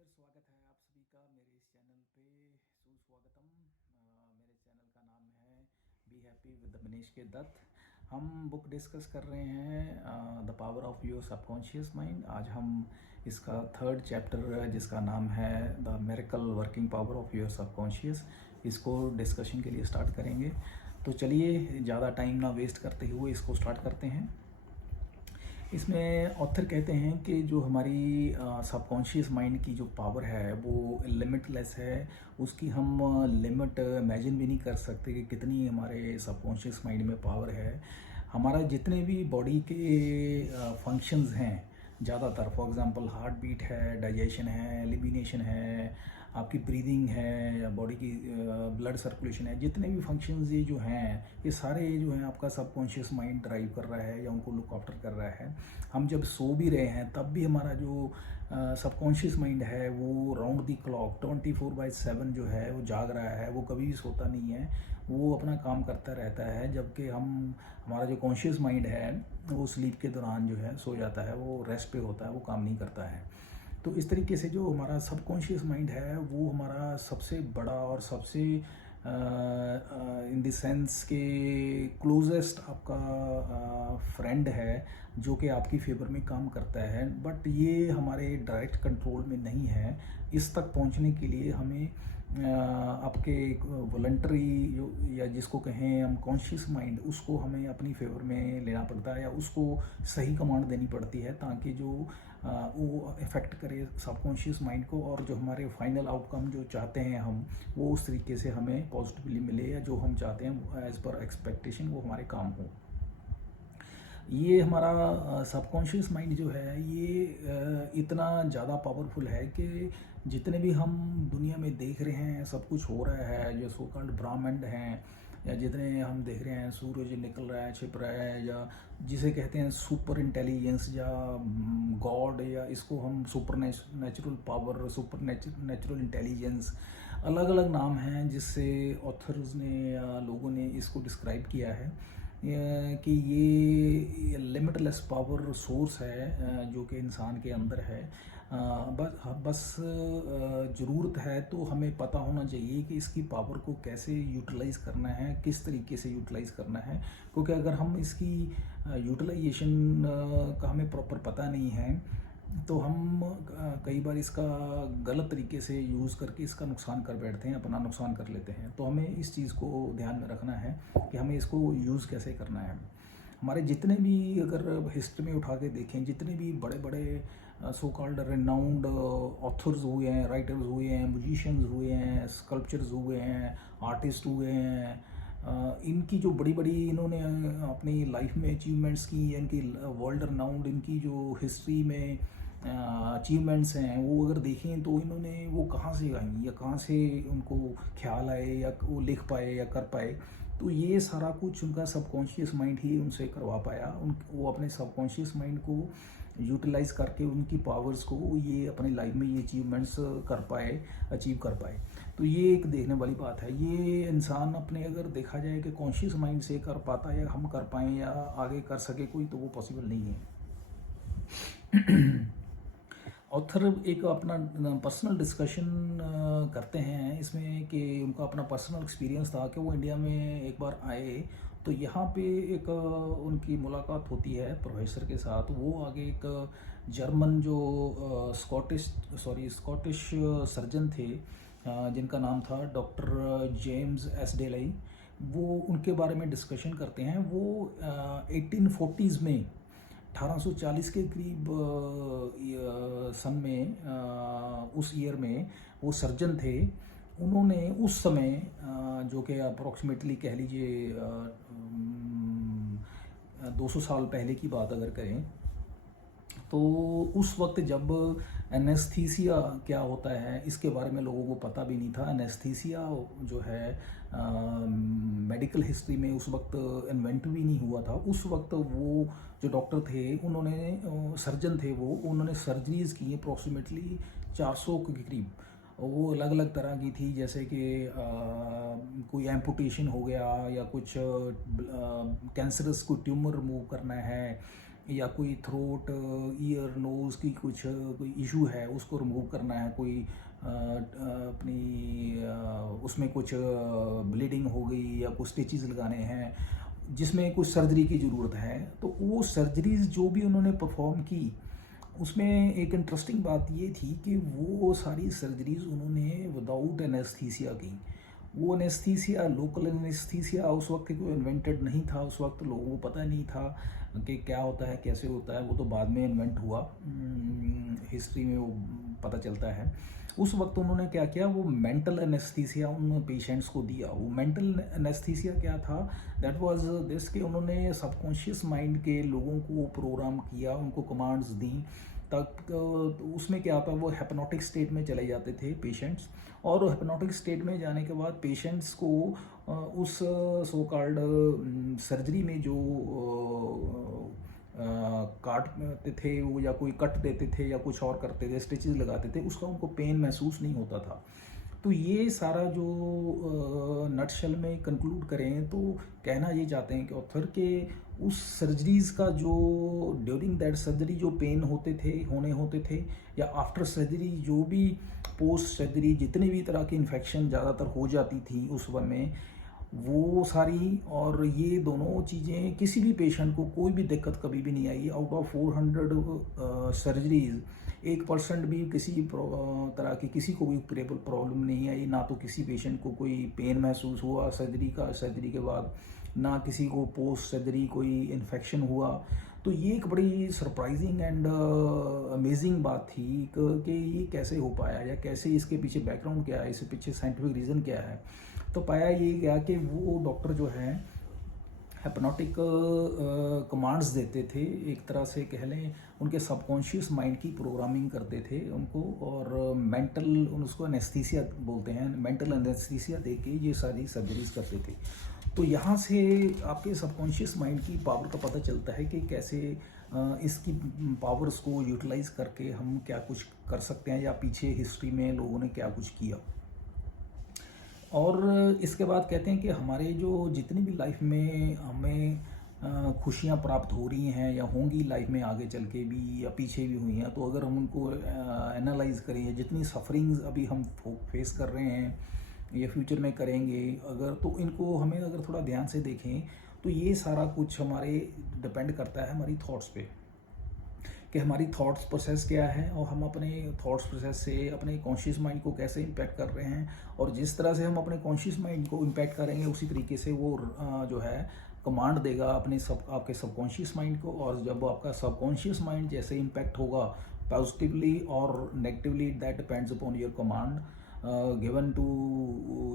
फिर स्वागत है आप सभी का मेरे इस चैनल पे। सुस्वागतम। मेरे चैनल का नाम है बी हैप्पी विद मनीष के दत्त। हम बुक डिस्कस कर रहे हैं the power of your subconscious mind. आज हम इसका थर्ड चैप्टर जिसका नाम है the miracle working power of your subconscious, इसको डिस्कशन के लिए स्टार्ट करेंगे। तो चलिए ज़्यादा टाइम ना वेस्ट करते हुए इसको स्टार्ट करते हैं। इसमें ऑथर कहते हैं कि जो हमारी सबकॉन्शियस माइंड की जो पावर है वो लिमिटलेस है। उसकी हम लिमिट इमेजिन भी नहीं कर सकते कि कितनी हमारे सबकॉन्शियस माइंड में पावर है। हमारा जितने भी बॉडी के फंक्शंस हैं, ज़्यादातर फॉर एग्जांपल हार्ट बीट है, डाइजेशन है, एलिमिनेशन है, आपकी ब्रीदिंग है, बॉडी की ब्लड सर्कुलेशन है, जितने भी फंक्शंस ये जो हैं ये सारे जो हैं आपका सबकॉन्शियस माइंड ड्राइव कर रहा है या उनको लुक आफ्टर कर रहा है। हम जब सो भी रहे हैं तब भी हमारा जो सबकॉन्शियस माइंड है वो राउंड दी क्लॉक 24/7 जो है वो जाग रहा है, वो कभी भी सोता नहीं है, वो अपना काम करता रहता है। जबकि हमारा जो कॉन्शियस माइंड है वो स्लीप के दौरान जो है सो जाता है, वो रेस्ट पे होता है, वो काम नहीं करता है। तो इस तरीके से जो हमारा सबकॉन्शियस माइंड है वो हमारा सबसे बड़ा और सबसे इन द सेंस के क्लोजेस्ट आपका फ्रेंड है जो कि आपकी फेवर में काम करता है। बट ये हमारे डायरेक्ट कंट्रोल में नहीं है। इस तक पहुंचने के लिए हमें आपके वॉलंटरी जो या जिसको कहें हम कॉन्शियस माइंड, उसको हमें अपनी फेवर में लेना पड़ता है या उसको सही कमांड देनी पड़ती है ताकि जो वो इफ़ेक्ट करे सबकॉन्शियस माइंड को, और जो हमारे फाइनल आउटकम जो चाहते हैं हम वो उस तरीके से हमें पॉजिटिवली मिले या जो हम चाहते हैं एज़ पर एक्सपेक्टेशन वो हमारे काम हो। ये हमारा सबकॉन्शियस माइंड जो है ये इतना ज़्यादा पावरफुल है कि जितने भी हम दुनिया में देख रहे हैं, सब कुछ हो रहा है, जो सो कॉल्ड ब्रह्मांड हैं, या जितने हम देख रहे हैं सूरज निकल रहा है, छिप रहा है, या जिसे कहते हैं सुपर इंटेलिजेंस या गॉड, या इसको हम super natural power, super natural intelligence, अलग अलग नाम हैं जिससे ऑथर्स ने या लोगों ने इसको डिस्क्राइब किया है कि ये लिमिटलेस पावर सोर्स है जो कि इंसान के अंदर है। बस ज़रूरत है तो हमें पता होना चाहिए कि इसकी पावर को कैसे यूटिलाइज़ करना है, किस तरीके से यूटिलाइज़ करना है। क्योंकि अगर हम इसकी यूटिलाइजेशन का हमें प्रॉपर पता नहीं है तो हम कई बार इसका गलत तरीके से यूज़ करके इसका नुकसान कर बैठते हैं, अपना नुकसान कर लेते हैं। तो हमें इस चीज़ को ध्यान में रखना है कि हमें इसको यूज़ कैसे करना है। हमारे जितने भी अगर हिस्ट्री में उठा के देखें, जितने भी बड़े बड़े सो कॉल्ड रिनाउंड ऑथर्स हुए हैं, राइटर्स हुए हैं, म्यूजिशियंस हुए हैं, स्कल्पचर्स हुए हैं, आर्टिस्ट हुए हैं, इनकी जो बड़ी बड़ी इन्होंने अपनी लाइफ में अचीवमेंट्स की, इनकी वर्ल्ड रिनाउंड इनकी जो हिस्ट्री में अचीवमेंट्स हैं वो अगर देखें तो इन्होंने वो कहाँ से आई या कहाँ से उनको ख्याल आए या वो लिख पाए या कर पाए। तो ये सारा कुछ उनका सबकॉन्शियस माइंड ही उनसे करवा पाया। वो अपने सबकॉन्शियस माइंड को यूटिलाइज़ करके उनकी पावर्स को ये अपनी लाइफ में ये अचीवमेंट्स कर पाए, अचीव कर पाए। तो ये एक देखने वाली बात है। ये इंसान अपने अगर देखा जाए कि कॉन्शियस माइंड से कर पाता या हम कर पाएँ या आगे कर सके कोई, तो वो पॉसिबल नहीं है। ऑथर एक अपना पर्सनल डिस्कशन करते हैं इसमें कि उनका अपना पर्सनल एक्सपीरियंस था कि वो इंडिया में एक बार आए तो यहाँ पे एक उनकी मुलाकात होती है प्रोफेसर के साथ। वो आगे एक जर्मन जो स्कॉटिश सर्जन थे जिनका नाम था डॉक्टर जेम्स एस डेलाई, वो उनके बारे में डिस्कशन करते हैं। वो 1840s में 1840 के करीब सन में उस ईयर में वो सर्जन थे। उन्होंने उस समय जो कि अप्रोक्सीमेटली कह लीजिए 200 साल पहले की बात अगर करें, तो उस वक्त जब एनेस्थीसिया क्या होता है इसके बारे में लोगों को पता भी नहीं था। एनेस्थीसिया जो है मेडिकल हिस्ट्री में उस वक्त इन्वेंट भी नहीं हुआ था। उस वक्त वो जो डॉक्टर थे उन्होंने सर्जन थे उन्होंने सर्जरीज़ की अप्रॉक्सीमेटली 400 के करीब। वो अलग अलग तरह की थी, जैसे कि कोई एम्पुटेशन हो गया या कुछ कैंसरस कोई ट्यूमर रिमूव करना है, या कोई थ्रोट, ईयर, नोज़ की कुछ कोई इशू है, उसको रिमूव करना है, कोई अपनी उसमें कुछ ब्लीडिंग हो गई या कुछ स्टिचेस लगाने हैं जिसमें कुछ सर्जरी की ज़रूरत है, तो वो सर्जरीज जो भी उन्होंने परफॉर्म की, उसमें एक इंटरेस्टिंग बात ये थी कि वो सारी सर्जरीज उन्होंने विदाउट एनेस्थीसिया की। वो एनेस्थीसिया, लोकल एनेस्थीसिया उस वक्त कोई इन्वेंटेड नहीं था, उस वक्त लोगों को पता नहीं था कि क्या होता है, कैसे होता है, वो तो बाद में इन्वेंट हुआ, हिस्ट्री में वो पता चलता है। उस वक्त उन्होंने क्या किया, वो मेंटल एनेस्थीसिया उन पेशेंट्स को दिया। वो मेंटल एनेस्थीसिया क्या था, दैट वाज दिस कि उन्होंने सबकॉन्शियस माइंड के लोगों को प्रोग्राम किया, उनको कमांड्स दी तक। तो उसमें क्या होता है, वो हिप्नोटिक स्टेट में चले जाते थे पेशेंट्स, और हिप्नोटिक स्टेट में जाने के बाद पेशेंट्स को उस सो कॉल्ड सर्जरी में जो काटते थे वो, या कोई कट देते थे या कुछ और करते थे, स्टिचेस लगाते थे, उसका उनको पेन महसूस नहीं होता था। तो ये सारा जो नटशेल में कंक्लूड करें तो कहना ये चाहते हैं कि ऑथर के उस सर्जरीज़ का जो ड्यूरिंग दैट सर्जरी जो पेन होते थे या आफ्टर सर्जरी जो भी पोस्ट सर्जरी जितने भी तरह की इन्फेक्शन ज़्यादातर हो जाती थी उस वक्त में, वो सारी और ये दोनों चीज़ें किसी भी पेशेंट को कोई भी दिक्कत कभी भी नहीं आई। आउट ऑफ 400 सर्जरीज 1% भी किसी तरह की किसी को भी प्रॉब्लम नहीं आई। ना तो किसी पेशेंट को कोई पेन महसूस हुआ सर्जरी के बाद, ना किसी को पोस्ट सर्जरी कोई इन्फेक्शन हुआ। तो ये एक बड़ी सरप्राइजिंग एंड अमेजिंग बात थी कि ये कैसे हो पाया, या कैसे इसके पीछे बैकग्राउंड क्या है, इसके पीछे साइंटिफिक रीज़न क्या है। तो पाया ये गया कि वो डॉक्टर जो हैं हिप्नोटिक कमांड्स देते थे, एक तरह से कह लें उनके सबकॉन्शियस माइंड की प्रोग्रामिंग करते थे उनको, और मेंटल उसको एनेस्थीसिया बोलते हैं, मेंटल एनेस्थीसिया दे के ये सारी सर्जरीज करते थे। तो यहाँ से आपके सबकॉन्शियस माइंड की पावर का पता चलता है कि कैसे इसकी पावर्स को यूटिलाइज करके हम क्या कुछ कर सकते हैं, या पीछे हिस्ट्री में लोगों ने क्या कुछ किया। और इसके बाद कहते हैं कि हमारे जो जितनी भी लाइफ में हमें खुशियाँ प्राप्त हो रही हैं या होंगी लाइफ में आगे चल के भी, या पीछे भी हुई हैं, तो अगर हम उनको एनालाइज करें, जितनी सफरिंग्स अभी हम फेस कर रहे हैं या फ्यूचर में करेंगे अगर, तो इनको हमें अगर थोड़ा ध्यान से देखें तो ये सारा कुछ हमारे डिपेंड करता है हमारी थॉट्स पे, कि हमारी थॉट्स प्रोसेस क्या है और हम अपने थॉट्स प्रोसेस से अपने कॉन्शियस माइंड को कैसे इम्पैक्ट कर रहे हैं। और जिस तरह से हम अपने कॉन्शियस माइंड को इम्पैक्ट करेंगे उसी तरीके से वो जो है कमांड देगा अपने आपके सबकॉन्शियस माइंड को। और जब आपका सबकॉन्शियस माइंड जैसे इम्पैक्ट होगा पॉजिटिवली और negatively, that depends upon your command given to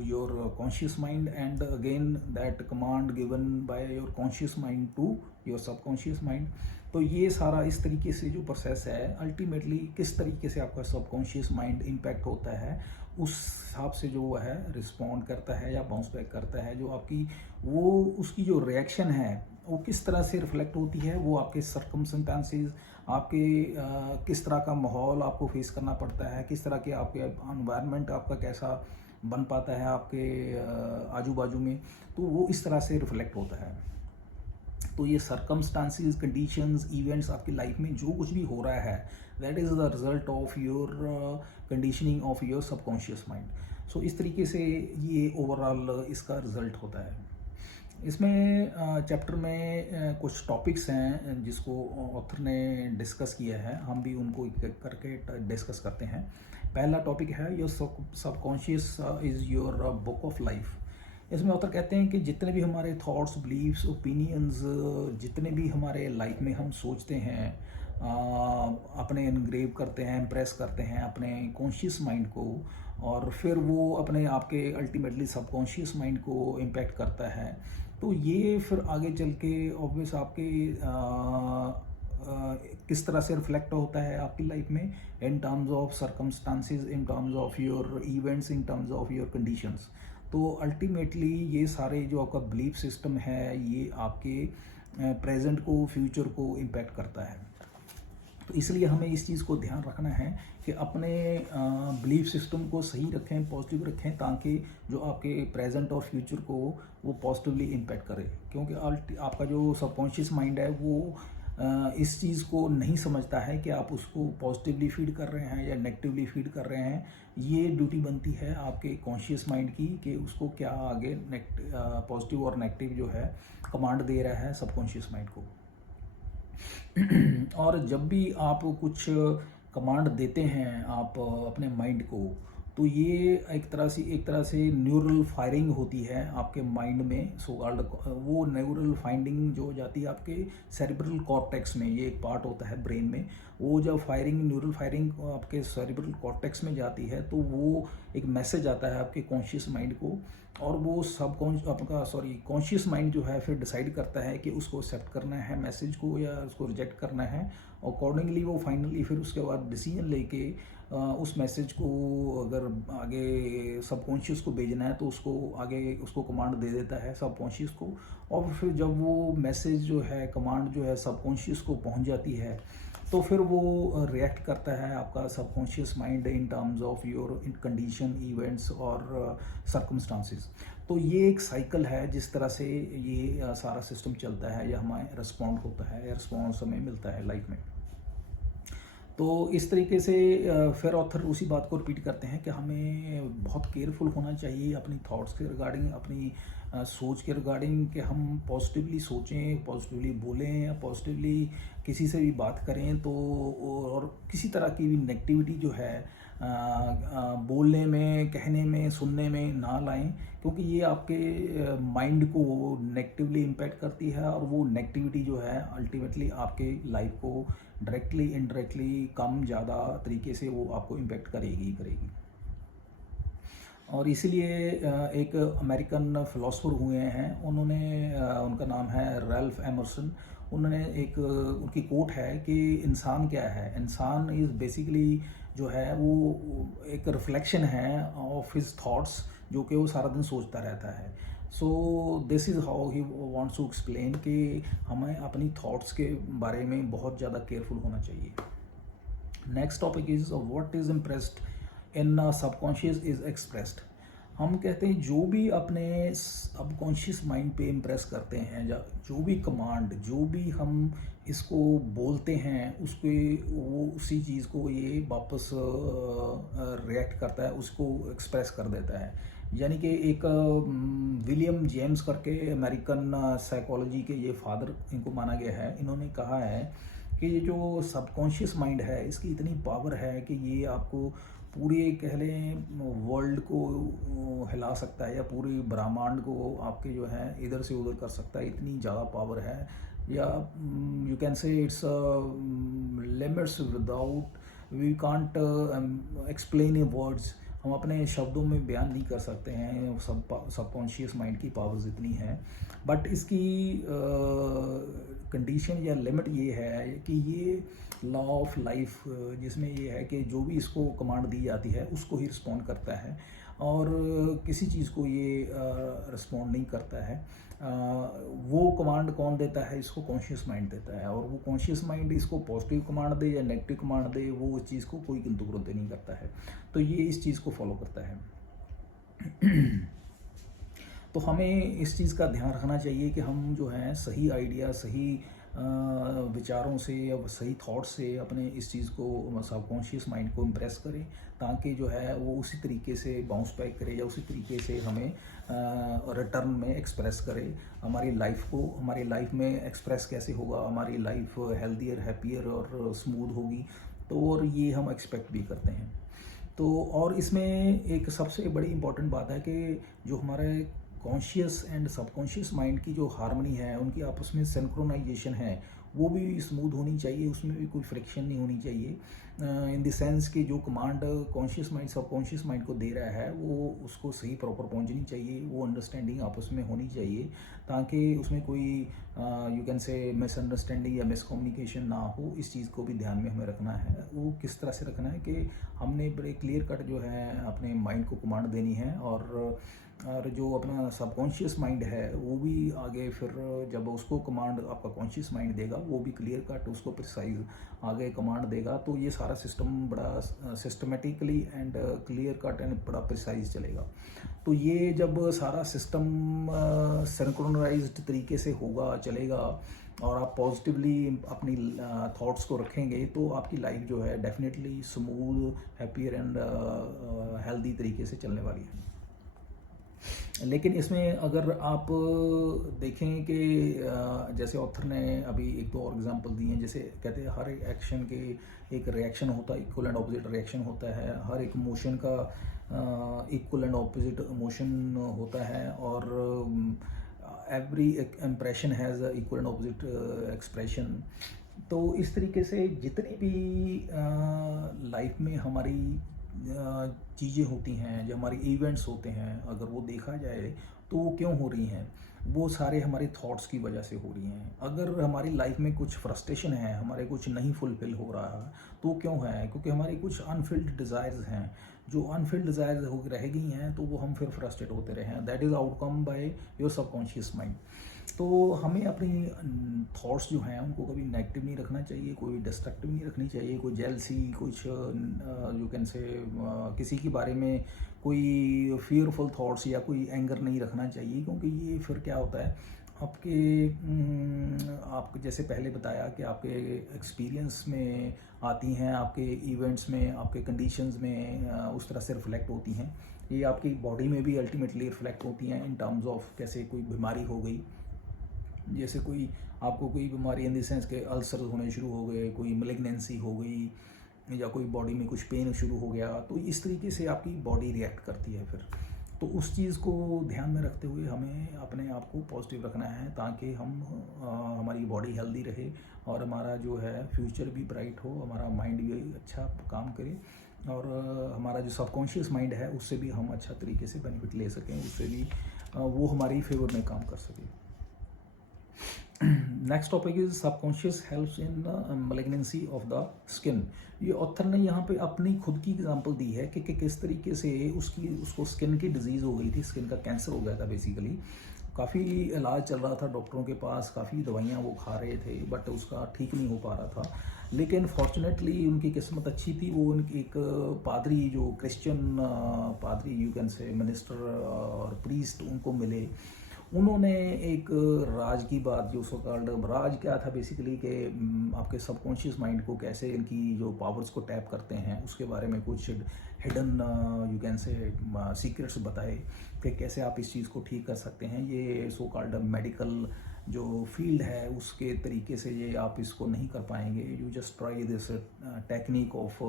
your conscious mind, and again that command given by your conscious mind to your subconscious mind। तो ये सारा इस तरीके से जो प्रोसेस है, अल्टीमेटली किस तरीके से आपका सबकॉन्शियस माइंड इम्पैक्ट होता है उस हिसाब से जो है रिस्पॉन्ड करता है या बाउंस बैक करता है। जो आपकी वो उसकी जो रिएक्शन है वो किस तरह से रिफ्लेक्ट होती है, वो आपके सर्कमस्टेंसेस, आपके किस तरह का माहौल आपको फेस करना पड़ता है, किस तरह के आपके एनवायरनमेंट आपका कैसा बन पाता है आपके आजू बाजू में, तो वो इस तरह से रिफ्लेक्ट होता है। तो ये सर्कमस्टांसेस, कंडीशंस, इवेंट्स आपकी लाइफ में जो कुछ भी हो रहा है, that is the result of your conditioning of your subconscious mind. So इस तरीके से ये ओवरऑल इसका रिजल्ट होता है। इसमें चैप्टर में कुछ टॉपिक्स हैं जिसको ऑथर ने डिस्कस किया है, हम भी उनको करके डिस्कस करते हैं। पहला टॉपिक है your subconscious is your book of life. इसमें ऑथर कहते हैं कि जितने भी हमारे थॉट्स, बिलीव्स, ओपिनियंस, जितने भी हमारे लाइफ में हम सोचते हैं, अपने इनग्रेव करते हैं, इम्प्रेस करते हैं अपने कॉन्शियस माइंड को, और फिर वो अपने आपके अल्टीमेटली सबकॉन्शियस माइंड को इम्पैक्ट करता है। तो ये फिर आगे चल के ऑब्वियस आपके किस तरह से रिफ्लेक्ट होता है आपकी लाइफ में, इन terms of circumstances, in terms of your events, in terms of your conditions. तो अल्टीमेटली ये सारे जो आपका बिलीफ सिस्टम है ये आपके प्रेजेंट को, फ्यूचर को इम्पैक्ट करता है। तो इसलिए हमें इस चीज़ को ध्यान रखना है कि अपने बिलीफ सिस्टम को सही रखें, पॉजिटिव रखें, ताकि जो आपके प्रेजेंट और फ्यूचर को वो पॉजिटिवली इम्पैक्ट करे। क्योंकि आपका जो सबकॉन्शियस माइंड है वो इस चीज़ को नहीं समझता है कि आप उसको पॉजिटिवली फीड कर रहे हैं या नेगेटिवली फीड कर रहे हैं। ये ड्यूटी बनती है आपके कॉन्शियस माइंड की कि उसको क्या आगे पॉजिटिव और नेगेटिव जो है कमांड दे रहा है सबकॉन्शियस माइंड को। और जब भी आप कुछ कमांड देते हैं आप अपने माइंड को, तो ये एक तरह से न्यूरल फायरिंग होती है आपके माइंड में, सो कॉल्ड। वो न्यूरल फाइंडिंग जो हो जाती है आपके सेरिब्रल कॉर्टेक्स में, ये एक पार्ट होता है ब्रेन में। वो जब न्यूरल फायरिंग आपके सेरिब्रल कॉर्टेक्स में जाती है तो वो एक मैसेज आता है आपके कॉन्शियस माइंड को, और वो कॉन्शियस माइंड जो है फिर डिसाइड करता है कि उसको एक्सेप्ट करना है मैसेज को या उसको रिजेक्ट करना है। अकॉर्डिंगली वो फाइनली फिर उसके बाद डिसीजन लेके उस मैसेज को अगर आगे सबकॉन्शियस को भेजना है तो उसको आगे उसको कमांड दे देता है सबकॉन्शियस को। और फिर जब वो मैसेज जो है कमांड जो है सबकॉन्शियस को पहुंच जाती है तो फिर वो रिएक्ट करता है आपका subconscious mind in terms of your condition, events और सर्कमस्टांसेस। तो ये एक साइकिल है जिस तरह से ये सारा सिस्टम चलता है या हमें रिस्पॉन्ड होता है या रिस्पॉन्स हमें मिलता है लाइफ में। तो इस तरीके से फिर ऑथर उसी बात को रिपीट करते हैं कि हमें बहुत केयरफुल होना चाहिए अपनी थॉट्स के रिगार्डिंग, अपनी सोच के रिगार्डिंग, कि हम पॉजिटिवली सोचें, पॉजिटिवली बोलें या पॉजिटिवली किसी से भी बात करें। तो और किसी तरह की भी नेगेटिविटी जो है बोलने में, कहने में, सुनने में ना लाएं, क्योंकि ये आपके माइंड को नेगेटिवली इम्पैक्ट करती है और वो नेगेटिविटी जो है अल्टीमेटली आपके लाइफ को डायरेक्टली इनडायरेक्टली कम ज़्यादा तरीके से वो आपको इम्पैक्ट करेगी। और इसीलिए एक अमेरिकन फ़िलासफ़र हुए हैं, उन्होंने उनका नाम है रैल्फ एमर्सन। उन्होंने उनकी कोट है कि इंसान क्या है, इंसान इज़ बेसिकली जो है वो एक रिफ्लेक्शन है ऑफ हिज थॉट्स, जो कि वो सारा दिन सोचता रहता है। So this is how he wants to explain कि हमें अपनी थॉट्स के बारे में बहुत ज़्यादा केयरफुल होना चाहिए। Next topic is what is impressed in subconscious is expressed. हम कहते हैं जो भी अपने सबकॉन्शियस माइंड पे इम्प्रेस करते हैं, या जो भी कमांड, जो भी हम इसको बोलते हैं, उसके वो उसी चीज़ को ये वापस रिएक्ट करता है, उसको एक्सप्रेस कर देता है। यानी कि एक विलियम जेम्स करके अमेरिकन साइकोलॉजी के ये फादर इनको माना गया है। इन्होंने कहा है कि ये जो सबकॉन्शियस माइंड है इसकी इतनी पावर है कि ये आपको पूरे कह लें वर्ल्ड को हिला सकता है या पूरी ब्रह्मांड को आपके जो है इधर से उधर कर सकता है, इतनी ज़्यादा पावर है। या you can say its limits without we can't explain in words. हम अपने शब्दों में बयान नहीं कर सकते हैं सबकॉन्शियस माइंड की पावर्स इतनी हैं। बट इसकी कंडीशन या लिमिट ये है कि ये लॉ ऑफ लाइफ, जिसमें ये है कि जो भी इसको कमांड दी जाती है उसको ही रिस्पॉन्ड करता है और किसी चीज़ को ये रिस्पॉन्ड नहीं करता है। वो कमांड कौन देता है? इसको कॉन्शियस माइंड देता है, और वो कॉन्शियस माइंड इसको पॉजिटिव कमांड दे या नेगेटिव कमांड दे, वो उस चीज़ को कोई किंतु परंतु नहीं करता है। तो ये इस चीज़ को फॉलो करता है। तो हमें इस चीज़ का ध्यान रखना चाहिए कि हम जो है सही आइडिया, सही विचारों से या सही थॉट से अपने इस चीज़ को सबकॉन्शियस माइंड को इम्प्रेस करें, ताकि जो है वो उसी तरीके से बाउंस बैक करे या उसी तरीके से हमें रिटर्न में एक्सप्रेस करे हमारी लाइफ को। हमारी लाइफ में एक्सप्रेस कैसे होगा, हमारी लाइफ हेल्थियर, हैप्पियर और स्मूथ होगी। तो और ये हम एक्सपेक्ट भी करते हैं। तो और इसमें एक सबसे बड़ी इम्पॉर्टेंट बात है कि जो हमारे कॉन्शियस एंड सबकॉन्शियस माइंड की जो हार्मनी है, उनकी आपस में सिंक्रोनाइजेशन है, वो भी स्मूथ होनी चाहिए, उसमें भी कोई फ्रिक्शन नहीं होनी चाहिए। इन द सेंस कि जो command conscious mind subconscious mind को दे रहा है वो उसको सही प्रॉपर पहुंचनी चाहिए, वो अंडरस्टैंडिंग आपस में होनी चाहिए, ताकि उसमें कोई यू कैन से मिसअंडरस्टैंडिंग या मिसकम्युनिकेशन ना हो। इस चीज़ को भी ध्यान में हमें रखना है। वो किस तरह से रखना है कि हमने बड़े क्लियर कट जो है अपने माइंड को कमांड देनी है, और जो अपना सबकॉन्शियस माइंड है वो भी आगे फिर जब उसको कमांड आपका कॉन्शियस माइंड देगा, वो भी क्लियर कट उसको प्रिसाइज आगे कमांड देगा। तो ये सारा सिस्टम बड़ा systematically and clear cut and बड़ा प्रिसाइज चलेगा। तो ये जब सारा सिस्टम सिंक्रोनाइज्ड तरीके से होगा, चलेगा, और आप पॉजिटिवली अपनी थॉट्स को रखेंगे तो आपकी लाइफ जो है definitely smooth, happier and healthy तरीके से चलने वाली है। लेकिन इसमें अगर आप देखें कि जैसे ऑथर ने अभी एक दो और एग्जांपल दिए हैं, जैसे कहते हैं हर एक एक्शन के एक रिएक्शन होता है, इक्वल एंड ऑपोजिट रिएक्शन होता है, हर एक मोशन का इक्वल एंड ऑपोजिट इमोशन होता है, और every impression has equal and opposite expression. तो इस तरीके से जितनी भी लाइफ में हमारी चीज़ें होती हैं, जो हमारी इवेंट्स होते हैं, अगर वो देखा जाए तो वो क्यों हो रही हैं, वो सारे हमारे थॉट्स की वजह से हो रही हैं। अगर हमारी लाइफ में कुछ फ्रस्ट्रेशन है, हमारे कुछ नहीं फुलफिल हो रहा है, तो वो क्यों है? क्योंकि हमारी कुछ अनफिल्ड डिज़ायर्स हैं। जो अनफिल्ड डिज़ायर्स हो रह गई हैं तो वो हम फिर फ्रस्ट्रेट होते रहे हैं। That is outcome by your subconscious mind. तो हमें अपनी थॉट्स जो हैं उनको कभी नेगेटिव नहीं रखना चाहिए, कोई डिस्ट्रक्टिव नहीं रखनी चाहिए, कोई जेलसी, कुछ यू कैन से किसी के बारे में कोई फियरफुल थॉट्स या कोई एंगर नहीं रखना चाहिए, क्योंकि ये फिर क्या होता है आपके जैसे पहले बताया कि आपके एक्सपीरियंस में आती हैं, आपके इवेंट्स में, आपके कंडीशंस में उस तरह से रिफ्लेक्ट होती हैं। ये आपकी बॉडी में भी अल्टीमेटली रिफ्लेक्ट होती हैं इन टर्म्स ऑफ कैसे कोई बीमारी हो गई, जैसे कोई आपको कोई बीमारी इन द सेंस के अल्सर होने शुरू हो गए, कोई मैलिग्नेंसी हो गई, या कोई बॉडी में कुछ पेन शुरू हो गया, तो इस तरीके से आपकी बॉडी रिएक्ट करती है फिर। तो उस चीज़ को ध्यान में रखते हुए हमें अपने आप को पॉजिटिव रखना है, ताकि हम हमारी बॉडी हेल्दी रहे और हमारा जो है फ्यूचर भी ब्राइट हो, हमारा माइंड भी अच्छा काम करे, और हमारा जो सबकॉन्शियस माइंड है उससे भी हम अच्छा तरीके से बेनिफिट ले सकें, उससे भी वो हमारी फेवर में काम कर सके। Next topic is subconscious helps in malignancy of the skin. ये ऑथर ने यहाँ पे अपनी खुद की एग्जांपल दी है कि किस तरीके से उसको स्किन की डिजीज़ हो गई थी, स्किन का कैंसर हो गया था बेसिकली। काफ़ी इलाज चल रहा था डॉक्टरों के पास, काफ़ी दवाइयाँ वो खा रहे थे, बट उसका ठीक नहीं हो पा रहा था। लेकिन फॉर्चुनेटली उनकी किस्मत अच्छी थी, वो उनकी एक पादरी, जो क्रिश्चियन पादरी यू कैन से मिनिस्टर और प्रीस्ट उनको मिले। उन्होंने एक राज की बात, जो सो कॉल्ड राज क्या था बेसिकली, कि आपके सबकॉन्शियस माइंड को कैसे इनकी जो पावर्स को टैप करते हैं उसके बारे में कुछ हिडन यू कैन से सीक्रेट्स बताए कि कैसे आप इस चीज़ को ठीक कर सकते हैं। ये सो कॉल्ड मेडिकल जो फील्ड है उसके तरीके से ये आप इसको नहीं कर पाएंगे। You just try this technique of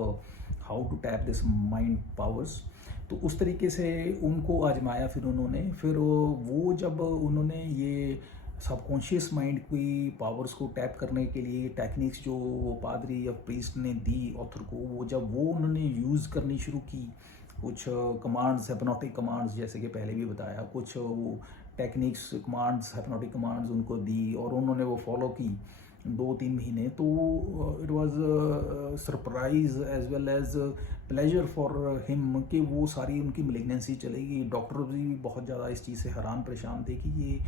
how to tap this mind powers. तो उस तरीके से उनको आजमाया फिर उन्होंने, फिर वो जब उन्होंने ये सबकॉन्शियस माइंड की पावर्स को टैप करने के लिए टेक्निक्स जो वो पादरी या प्रीस्ट ने दी ऑथर को, वो उन्होंने यूज़ करनी शुरू की, कुछ कमांड्स, हिप्नोटिक कमांड्स, जैसे कि पहले भी बताया, कुछ वो टेक्निक्स, कमांड्स, हिप्नोटिक कमांड्स उनको दी और उन्होंने वो फॉलो की 2-3 महीने। तो it was surprise as well as pleasure for him कि वो सारी उनकी मैलिग्नेंसी चलेगी। डॉक्टर भी बहुत ज़्यादा इस चीज़ से हैरान परेशान थे कि ये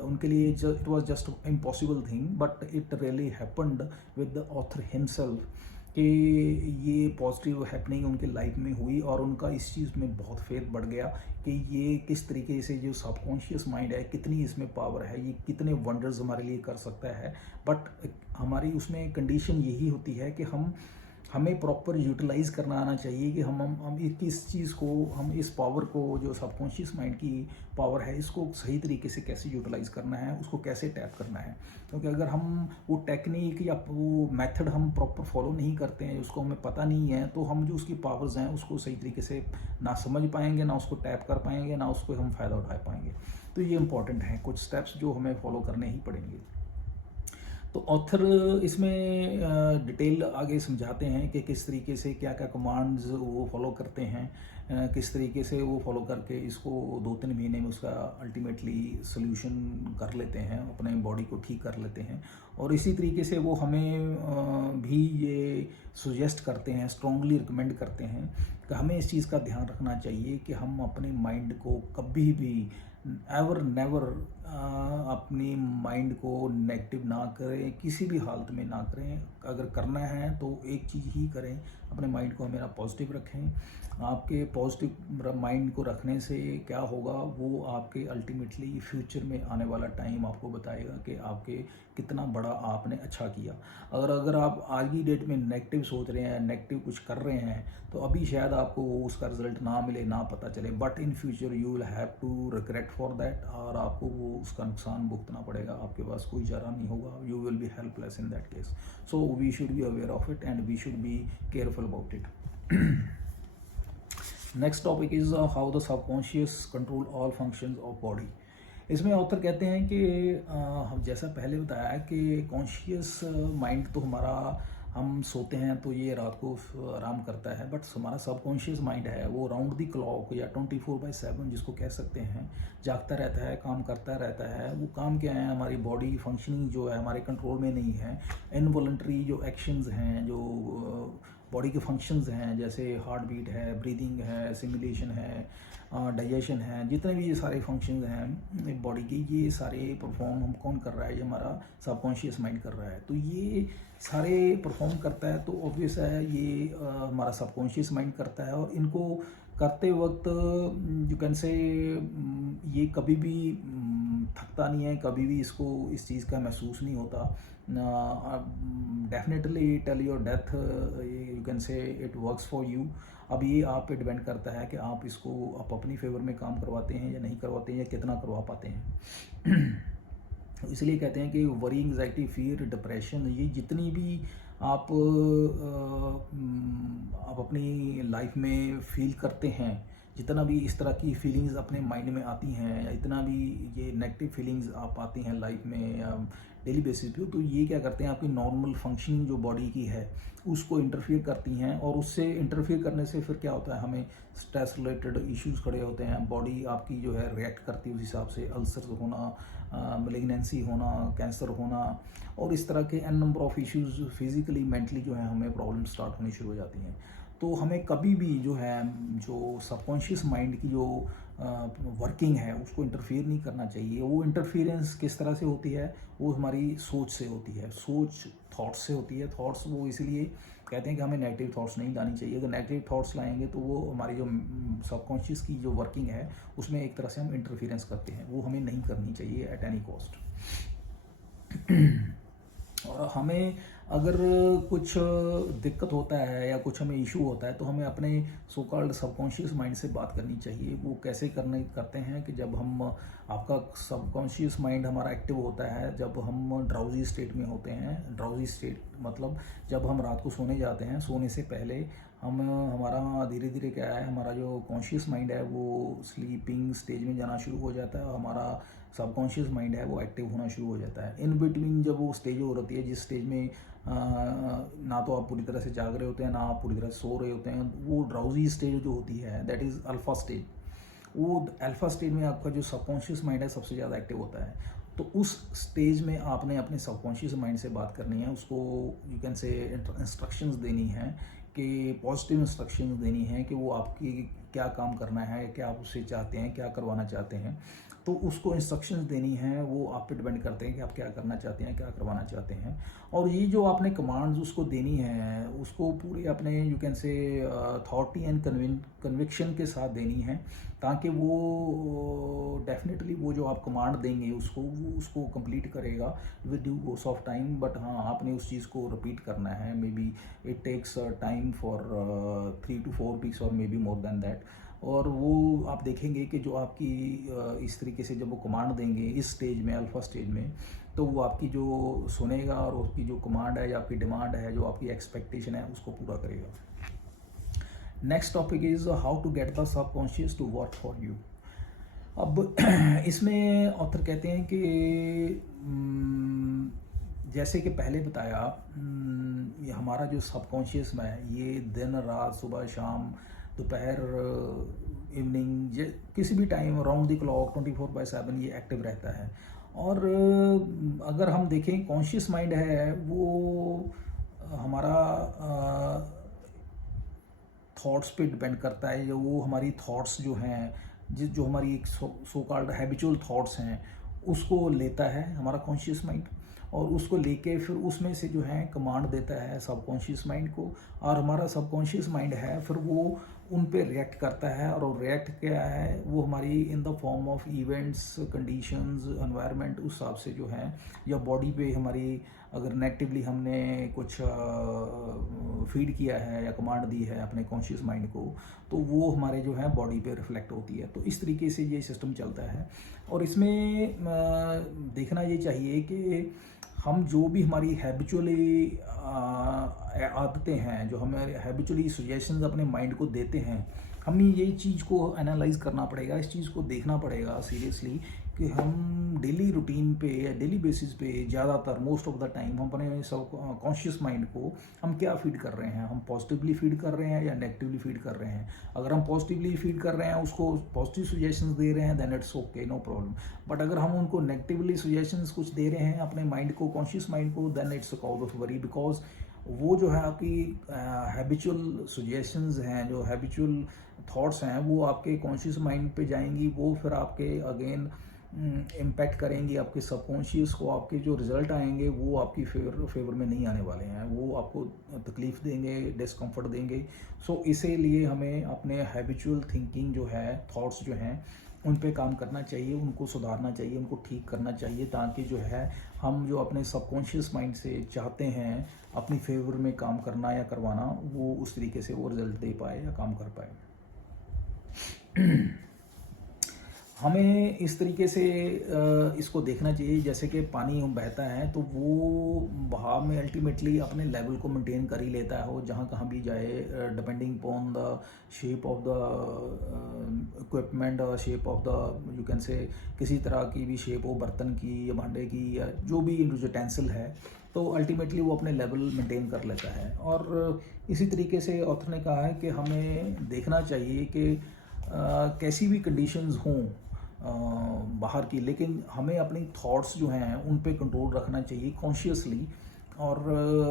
उनके लिए it was just impossible thing, but it really happened with the author himself कि ये पॉजिटिव हैपनिंग उनके लाइफ में हुई, और उनका इस चीज़ में बहुत फेथ बढ़ गया कि ये किस तरीके से जो सबकॉन्शियस माइंड है, कितनी इसमें पावर है, ये कितने वंडर्स हमारे लिए कर सकता है। बट हमारी उसमें कंडीशन यही होती है कि हमें प्रॉपर यूटिलाइज करना आना चाहिए कि हम इस चीज़ को, हम इस पावर को, जो सबकॉन्शियस माइंड की पावर है, इसको सही तरीके से कैसे यूटिलाइज करना है, उसको कैसे टैप करना है। क्योंकि अगर हम वो टेक्निक या वो मेथड हम प्रॉपर फॉलो नहीं करते हैं, उसको हमें पता नहीं है, तो हम जो उसकी पावर्स हैं उसको सही तरीके से ना समझ पाएंगे, ना उसको टैप कर पाएंगे, ना उसको हम फ़ायदा उठा पाएंगे। तो ये इंपॉर्टेंट है, कुछ स्टेप्स जो हमें फॉलो करने ही पड़ेंगे। तो ऑथर इसमें डिटेल आगे समझाते हैं कि किस तरीके से क्या क्या कमांड्स वो फॉलो करते हैं, किस तरीके से वो फॉलो करके इसको 2-3 महीने में उसका अल्टीमेटली सोल्यूशन कर लेते हैं, अपने बॉडी को ठीक कर लेते हैं। और इसी तरीके से वो हमें भी ये सुजेस्ट करते हैं, स्ट्रॉन्गली रिकमेंड करते हैं कि हमें इस चीज़ का ध्यान रखना चाहिए कि हम अपने माइंड को कभी भी एवर नेवर अपनी माइंड को नेगेटिव ना करें, किसी भी हालत में ना करें। अगर करना है तो एक चीज़ ही करें, अपने माइंड को हमेशा पॉजिटिव रखें। आपके पॉजिटिव माइंड को रखने से क्या होगा, वो आपके अल्टीमेटली फ्यूचर में आने वाला टाइम आपको बताएगा कि आपके कितना बड़ा आपने अच्छा किया। अगर आप आज की डेट में नेगेटिव सोच रहे हैं, नेगेटिव कुछ कर रहे हैं, तो अभी शायद आपको उसका रिजल्ट ना मिले, ना पता चले, but in future you will have to regret for that, और आपको वो उसका नुकसान भुगतना पड़ेगा। आपके पास कोई चारा नहीं होगा, you will be helpless in that case. So we should be aware of it and we should be careful about it. Next topic is how the subconscious control all functions of body. इसमें author कहते हैं कि हम जैसा पहले बताया कि conscious mind तो हमारा, हम सोते हैं तो ये रात को आराम करता है, बट हमारा सबकॉन्शियस माइंड है वो राउंड द क्लॉक या 24/7 जिसको कह सकते हैं, जागता रहता है, काम करता रहता है। वो काम क्या है, हमारी बॉडी फंक्शनिंग जो है हमारे कंट्रोल में नहीं है। इनवॉलंटरी जो एक्शंस हैं, जो बॉडी के फंक्शंस हैं, जैसे हार्ट बीट है, ब्रीदिंग है, सिमुलेशन है, डाइजेशन है, जितने भी ये सारे फंक्शंस हैं बॉडी के, ये सारे परफॉर्म हम कौन कर रहा है, ये हमारा सबकॉन्शियस माइंड कर रहा है। तो ये सारे परफॉर्म करता है, तो ऑब्वियस है ये हमारा सबकॉन्शियस माइंड करता है। और इनको करते वक्त यू कैन से ये कभी भी थकता नहीं है, कभी भी इसको इस चीज़ का महसूस नहीं होता। Definitely tell your death, you can say it works for you. अब ये आप पे डिपेंड करता है कि आप इसको आप अपनी फेवर में काम करवाते हैं या नहीं करवाते हैं, या कितना करवा पाते हैं। इसलिए कहते हैं कि वरी, एंग्जाइटी, फियर, डिप्रेशन, ये जितनी भी आप अपनी लाइफ में फील करते हैं, जितना भी इस तरह की फीलिंग्स अपने माइंड में आती हैं, या इतना भी ये नेगेटिव फीलिंग्स आप आती हैं लाइफ में डेली बेसिस पे, तो ये क्या करते हैं, आपकी नॉर्मल फंक्शनिंग जो बॉडी की है उसको इंटरफियर करती हैं। और उससे इंटरफियर करने से फिर क्या होता है, हमें स्ट्रेस रिलेटेड इश्यूज खड़े होते हैं, बॉडी आपकी जो है रिएक्ट करती है उस हिसाब से, अल्सर होना, मेलिग्नेंसी होना, कैंसर होना, और इस तरह के N number of issues physically mentally जो है हमें प्रॉब्लम स्टार्ट होनी शुरू हो जाती हैं। तो हमें कभी भी जो है, जो सबकॉन्शियस माइंड की जो वर्किंग है उसको इंटरफियर नहीं करना चाहिए। वो इंटरफियरेंस किस तरह से होती है, वो हमारी सोच से होती है, सोच थॉट्स से होती है। थॉट्स वो इसलिए कहते हैं कि हमें नेगेटिव थॉट्स नहीं लानी चाहिए। अगर नेगेटिव थॉट्स लाएंगे तो वो हमारी जो सबकॉन्शियस की जो वर्किंग है उसमें एक तरह से हम इंटरफियरेंस करते हैं, वो हमें नहीं करनी चाहिए एट एनी कॉस्ट। और हमें अगर कुछ दिक्कत होता है या कुछ हमें इशू होता है, तो हमें अपने सो कॉल्ड सबकॉन्शियस माइंड से बात करनी चाहिए। वो कैसे करते हैं कि जब हम, आपका सबकॉन्शियस माइंड हमारा एक्टिव होता है जब हम ड्राउजी स्टेट में होते हैं। ड्राउजी स्टेट मतलब जब हम रात को सोने जाते हैं, सोने से पहले हम, हमारा धीरे धीरे क्या है, हमारा जो कॉन्शियस माइंड है वो स्लीपिंग स्टेज में जाना शुरू हो जाता है, और हमारा सबकॉन्शियस माइंड है वो एक्टिव होना शुरू हो जाता है। इन बिटवीन जब वो स्टेज हो रही है, जिस स्टेज में ना तो आप पूरी तरह से जाग रहे होते हैं, ना आप पूरी तरह से सो रहे होते हैं, वो ड्राउजी स्टेज जो होती है दैट इज़ अल्फा स्टेज। वो अल्फा स्टेज में आपका जो सबकॉन्शियस माइंड है सबसे ज़्यादा एक्टिव होता है। तो उस स्टेज में आपने अपने सबकॉन्शियस माइंड से बात करनी है, उसको यू कैन से इंस्ट्रक्शंस देनी है, कि पॉजिटिव इंस्ट्रक्शंस देनी है कि वो आपकी क्या काम करना है, क्या आप उससे चाहते हैं, क्या करवाना चाहते हैं। तो उसको इंस्ट्रक्शंस देनी है, वो आप पे डिपेंड करते हैं कि आप क्या करना चाहते हैं, क्या करवाना चाहते हैं। और ये जो आपने कमांड्स उसको देनी है, उसको पूरे अपने यू कैन से अथॉरिटी एंड कन्विक्शन के साथ देनी है, ताकि वो डेफिनेटली वो जो आप कमांड देंगे उसको, वो उसको कंप्लीट करेगा with due course of time. But हाँ, आपने उस चीज़ को रिपीट करना है। Maybe it takes time for 3 to 4 weeks और maybe more than that. और वो आप देखेंगे कि जो आपकी इस तरीके से जब वो कमांड देंगे इस स्टेज में, अल्फा स्टेज में, तो वो आपकी जो सुनेगा और उसकी जो कमांड है या आपकी डिमांड है, जो आपकी एक्सपेक्टेशन है, उसको पूरा करेगा। Next topic is how to get the subconscious to work for you. अब इसमें ऑथर कहते हैं कि जैसे कि पहले बताया, ये हमारा जो सबकॉन्शियस में है, ये दिन रात, सुबह शाम, दोपहर, इवनिंग, किसी भी टाइम राउंड द क्लॉक 24/7 ये एक्टिव रहता है। और अगर हम देखें कॉन्शियस माइंड है वो हमारा थॉट्स पे डिपेंड करता है। जो वो हमारी थॉट्स जो हैं जो हमारी एक सो कॉल्ड हैबिचुअल थॉट्स हैं उसको लेता है हमारा कॉन्शियस माइंड, और उसको लेके फिर उसमें से जो है कमांड देता है सबकॉन्शियस माइंड को, और हमारा सबकॉन्शियस माइंड है फिर वो उन पे रिएक्ट करता है। और रिएक्ट क्या है, वो हमारी in the form of events, conditions, environment उस हिसाब से जो है, या बॉडी पे हमारी अगर नेगेटिवली हमने कुछ फीड किया है या कमांड दी है अपने कॉन्शियस माइंड को, तो वो हमारे जो है बॉडी पे रिफ्लेक्ट होती है। तो इस तरीके से ये सिस्टम चलता है। और इसमें देखना ये चाहिए कि हम जो भी हमारी हैबिचुअली आदतें हैं, जो हमें हैबिचुअली सजेशंस अपने माइंड को देते हैं, हमें ये चीज़ को एनालाइज करना पड़ेगा, इस चीज़ को देखना पड़ेगा सीरियसली कि हम डेली रूटीन पे या डेली बेसिस पे ज़्यादातर मोस्ट ऑफ द टाइम हम अपने सब कॉन्शियस माइंड को हम क्या फीड कर रहे हैं, हम पॉजिटिवली फीड कर रहे हैं या नेगेटिवली फीड कर रहे हैं। अगर हम पॉजिटिवली फीड कर रहे हैं, उसको पॉजिटिव सजेशंस दे रहे हैं, then it's okay, no problem. But अगर हम उनको नेगेटिवली सजेशंस कुछ दे रहे हैं अपने माइंड को, कॉन्शियस माइंड को, then it's a cause of worry, because वो जो है आपकी हैबिचुअल सजेशंस हैं, जो हैबिचुअल थॉट्स हैं, वो आपके कॉन्शियस माइंड पे जाएंगी, वो फिर आपके अगेन इम्पैक्ट करेंगे आपके सबकॉन्शियस को। आपके जो रिजल्ट आएंगे वो आपकी फेवर में नहीं आने वाले हैं, वो आपको तकलीफ देंगे, डिस्कम्फर्ट देंगे। सो इसीलिए हमें अपने हैबिचुअल थिंकिंग जो है, थॉट्स जो हैं, उन पे काम करना चाहिए, उनको सुधारना चाहिए, उनको ठीक करना चाहिए, ताकि जो है हम जो अपने सबकॉन्शियस माइंड से चाहते हैं अपनी फेवर में काम करना या करवाना, वो उस तरीके से वो रिजल्ट दे पाए या काम कर पाए। हमें इस तरीके से इसको देखना चाहिए, जैसे कि पानी बहता है तो वो बहाव में अल्टीमेटली अपने लेवल को मेंटेन कर ही लेता है, वो जहाँ कहाँ भी जाए, depending upon the shape of the equipment, shape of the you can से, किसी तरह की भी शेप हो, बर्तन की या भांडे की या जो भी यूटेंसिल है, तो अल्टीमेटली वो अपने लेवल मेंटेन कर लेता है। और इसी तरीके से ऑथर ने कहा है कि हमें देखना चाहिए कि कैसी भी कंडीशंस हों बाहर की, लेकिन हमें अपनी थॉट्स जो हैं उन पे कंट्रोल रखना चाहिए कॉन्शियसली, और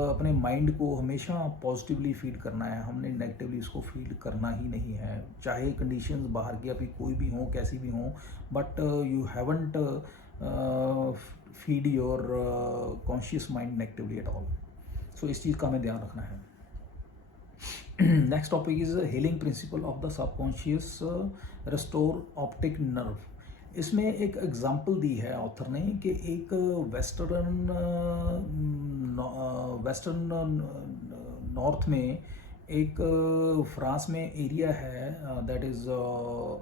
अपने माइंड को हमेशा पॉजिटिवली फीड करना है, हमने नेगेटिवली इसको फीड करना ही नहीं है, चाहे कंडीशंस बाहर की अभी कोई भी हो, कैसी भी हो, but you haven't feed your conscious mind negatively at all. So इस चीज़ का हमें ध्यान रखना है। Next topic is healing principle of the subconscious restore optic nerve. इसमें एक एग्जांपल दी है ऑथर ने कि एक वेस्टर्न नॉर्थ में एक फ्रांस में एरिया है, दैट इज़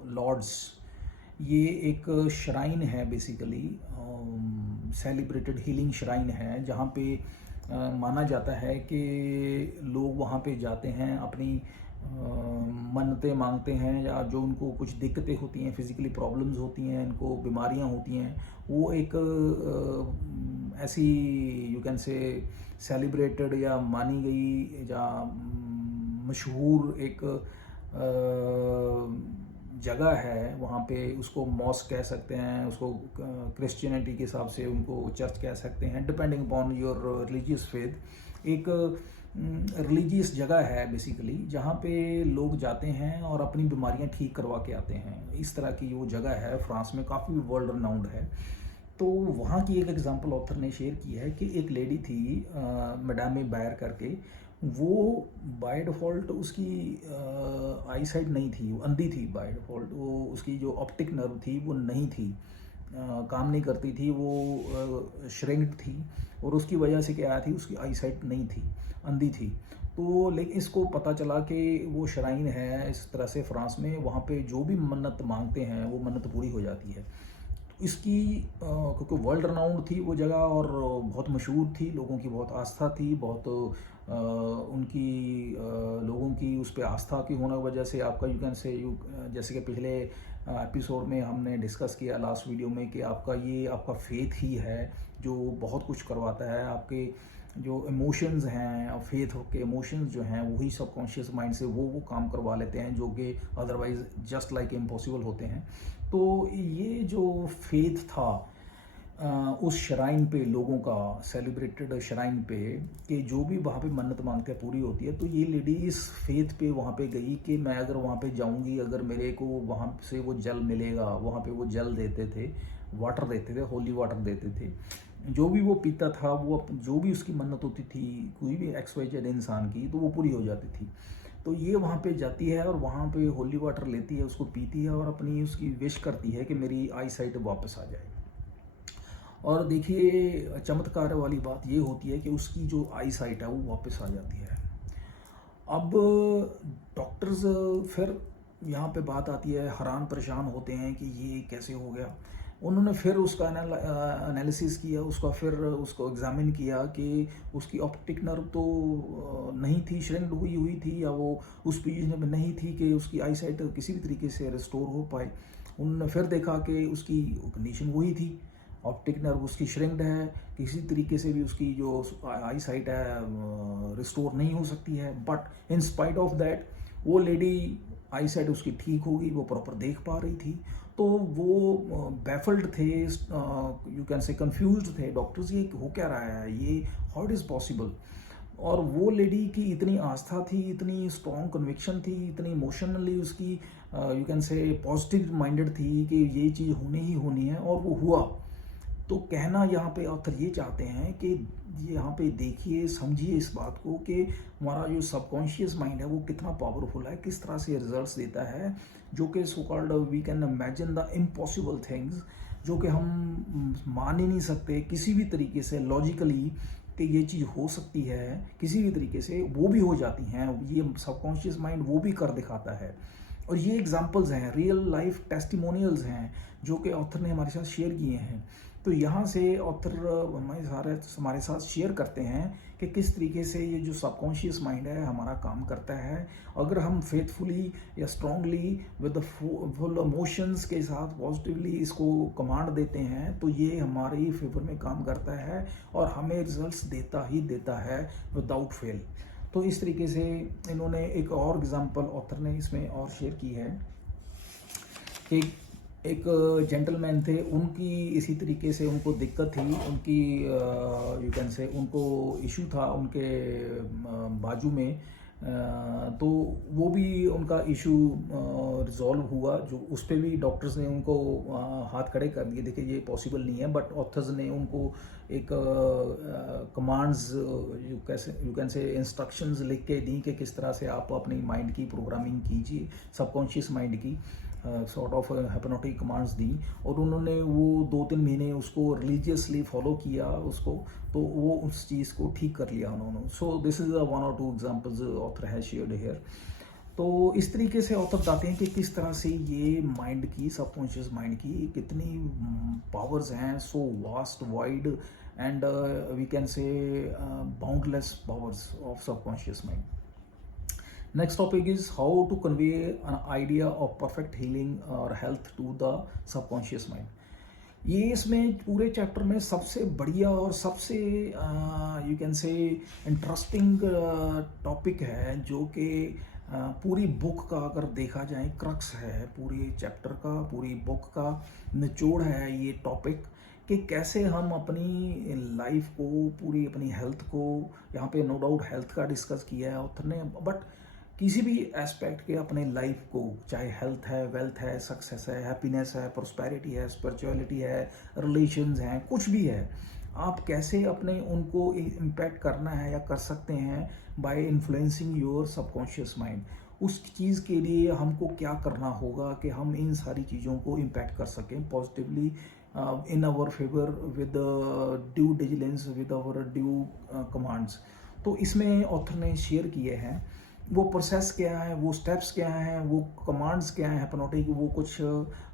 लॉर्ड्स। ये एक श्राइन है, बेसिकली सेलिब्रेटेड हीलिंग श्राइन है, जहाँ पे माना जाता है कि लोग वहाँ पे जाते हैं, अपनी मन्नतें मांगते हैं, या जो उनको कुछ दिक्कतें होती हैं, फिज़िकली प्रॉब्लम्स होती हैं, इनको बीमारियाँ होती हैं, वो एक ऐसी यू कैन से सेलिब्रेटेड या मानी गई या मशहूर एक जगह है वहाँ पे, उसको मॉस्क कह सकते हैं, उसको क्रिश्चियनिटी के हिसाब से उनको चर्च कह सकते हैं, depending upon your religious faith. एक रिलीजियस जगह है बेसिकली, जहाँ पे लोग जाते हैं और अपनी बीमारियाँ ठीक करवा के आते हैं। इस तरह की वो जगह है फ्रांस में, काफ़ी वर्ल्ड रिनाउंड है। तो वहाँ की एक एग्जांपल ऑथर ने शेयर की है कि एक लेडी थी मैडम में बायर करके, वो बाय डिफ़ॉल्ट उसकी आई साइट नहीं थी, वो अंधी थी बाय डिफ़ॉल्ट, वो उसकी जो ऑप्टिक नर्व थी वो नहीं थी, काम नहीं करती थी, वो श्रिंक्ड थी, और उसकी वजह से क्या थी, उसकी आई साइट नहीं थी, अंधी थी। तो लेकिन इसको पता चला कि वो श्राइन है इस तरह से फ्रांस में, वहाँ पे जो भी मन्नत मांगते हैं वो मन्नत पूरी हो जाती है। इसकी क्योंकि वर्ल्ड राउंड थी वो जगह और बहुत मशहूर थी, लोगों की बहुत आस्था थी, बहुत उनकी लोगों की उस पर आस्था की होने की वजह से आपका यू कैन से जैसे कि पिछले एपिसोड में हमने डिस्कस किया लास्ट वीडियो में कि आपका फेथ ही है जो बहुत कुछ करवाता है। आपके जो इमोशंस हैं और फेथ के इमोशंस जो हैं वही सबकॉन्शियस माइंड से वो काम करवा लेते हैं जो कि अदरवाइज जस्ट लाइक इम्पॉसिबल होते हैं। तो ये जो फेथ था उस श्राइन पे लोगों का सेलिब्रेटेड श्राइन पे कि जो भी वहाँ पे मन्नत मांगते हैं पूरी होती है। तो ये लेडी इस फेथ पे वहाँ पे गई कि मैं अगर वहाँ पे जाऊँगी, अगर मेरे को वहाँ से वो जल मिलेगा, वहाँ पे वो जल देते थे, वाटर देते थे, होली वाटर देते थे, जो भी वो पीता था, वो जो भी उसकी मन्नत होती थी कोई भी एक्स वाई जेड इंसान की, तो वो पूरी हो जाती थी। तो ये वहाँ पे जाती है और वहाँ पे होली वाटर लेती है, उसको पीती है और अपनी उसकी विश करती है कि मेरी आई साइट वापस आ जाए। और देखिए चमत्कार वाली बात ये होती है कि उसकी जो आई साइट है वो वापस आ जाती है। अब डॉक्टर्स फिर यहाँ पे बात आती है, हैरान परेशान होते हैं कि ये कैसे हो गया। उन्होंने फिर उसका एनालिसिस किया, उसका फिर उसको एग्जामिन किया कि उसकी ऑप्टिक नर्व तो नहीं थी, श्रिंक्ड हुई हुई थी, या वो उस पोजीशन में नहीं थी कि उसकी आई साइट किसी भी तरीके से रिस्टोर हो पाए। उन्होंने फिर देखा कि उसकी कंडीशन वही थी, ऑप्टिक नर्व उसकी श्रिंक्ड है, किसी तरीके से भी उसकी जो आई साइट है रिस्टोर नहीं हो सकती है। But in spite of that वो लेडी आई साइट उसकी ठीक हो गई, वो प्रॉपर देख पा रही थी। तो वो बैफल्ड थे, यू कैन से कंफ्यूज्ड थे, डॉक्टर्स ये हो क्या रहा है, ये हाउ इट इज़ पॉसिबल। और वो लेडी की इतनी आस्था थी, इतनी स्ट्रॉन्ग कन्विक्शन थी, इतनी इमोशनली उसकी यू कैन से पॉजिटिव माइंडेड थी कि ये चीज़ होनी ही होनी है, और वो हुआ। तो कहना यहाँ पे ऑथर ये चाहते हैं कि यहाँ पे देखिए, समझिए इस बात को कि हमारा जो सबकॉन्शियस माइंड है वो कितना पावरफुल है, किस तरह से रिजल्ट्स देता है, जो कि so called we can imagine the impossible things, जो कि हम मान ही नहीं सकते किसी भी तरीके से लॉजिकली कि ये चीज़ हो सकती है, किसी भी तरीके से वो भी हो जाती हैं। ये सबकॉन्शियस माइंड वो भी कर दिखाता है। और ये एग्जांपल्स हैं, रियल लाइफ टेस्टिमोनियल्स हैं जो कि ऑथर ने हमारे साथ शेयर किए हैं। तो यहाँ से ऑथर हमारे साथ शेयर करते हैं कि किस तरीके से ये जो सबकॉन्शियस माइंड है हमारा काम करता है। अगर हम फेथफुली या strongly with the full emotions के साथ पॉजिटिवली इसको कमांड देते हैं तो ये हमारे फेवर में काम करता है और हमें रिजल्ट्स देता ही देता है विदाउट फेल। तो इस तरीके से इन्होंने एक और एग्जांपल ऑथर ने इसमें और शेयर की है कि एक जेंटलमैन थे, उनकी इसी तरीके से उनको दिक्कत थी, उनकी यू कैन से उनको इशू था उनके बाजू में। तो वो भी उनका इशू रिजॉल्व हुआ, जो उस पर भी डॉक्टर्स ने उनको हाथ खड़े कर दिए, देखिए ये पॉसिबल नहीं है, बट ऑथर्स ने उनको एक कमांड्स यू कैन से इंस्ट्रक्शंस लिख के दी कि किस तरह से आप अपनी माइंड की प्रोग्रामिंग कीजिए, सबकॉन्शियस माइंड की सॉर्ट ऑफ हिप्नोटिक कमांड्स दी। और उन्होंने वो 2-3 महीने उसको रिलीजियसली फॉलो किया उसको, तो वो उस चीज़ को ठीक कर लिया उन्होंने। सो दिस इज़ वन और to examples author has shared here. तो इस तरीके से ऑथर बताते हैं कि किस तरह से ये माइंड की, सबकॉन्शियस माइंड की कितनी पावर्स हैं, so vast wide and we can say boundless powers of subconscious mind. Next topic is how to convey an idea of perfect healing or health to the subconscious mind. ये इसमें पूरे chapter में सबसे बढ़िया और सबसे you can से interesting topic है, जो कि पूरी बुक का अगर देखा जाए क्रक्स है, पूरे चैप्टर का, पूरी बुक का निचोड़ है ये टॉपिक कि कैसे हम अपनी लाइफ को, पूरी अपनी हेल्थ को, यहाँ पे नो डाउट हेल्थ का डिस्कस किया है ऑथर ने, बट किसी भी एस्पेक्ट के अपने लाइफ को, चाहे हेल्थ है, वेल्थ है, सक्सेस है, हैप्पीनेस है, प्रोस्पेरिटी है, स्पिरिचुअलिटी है, रिलेशंस हैं, कुछ भी है, आप कैसे अपने उनको इम्पैक्ट करना है या कर सकते हैं by influencing your subconscious mind. उस चीज़ के लिए हमको क्या करना होगा कि हम इन सारी चीज़ों को इम्पैक्ट कर सकें positively in our favour with due diligence, with our due commands. तो इसमें ऑथर ने शेयर किए हैं वो प्रोसेस क्या है, वो स्टेप्स क्या हैं, वो कमांड्स क्या हैं हिप्नोटिक, वो कुछ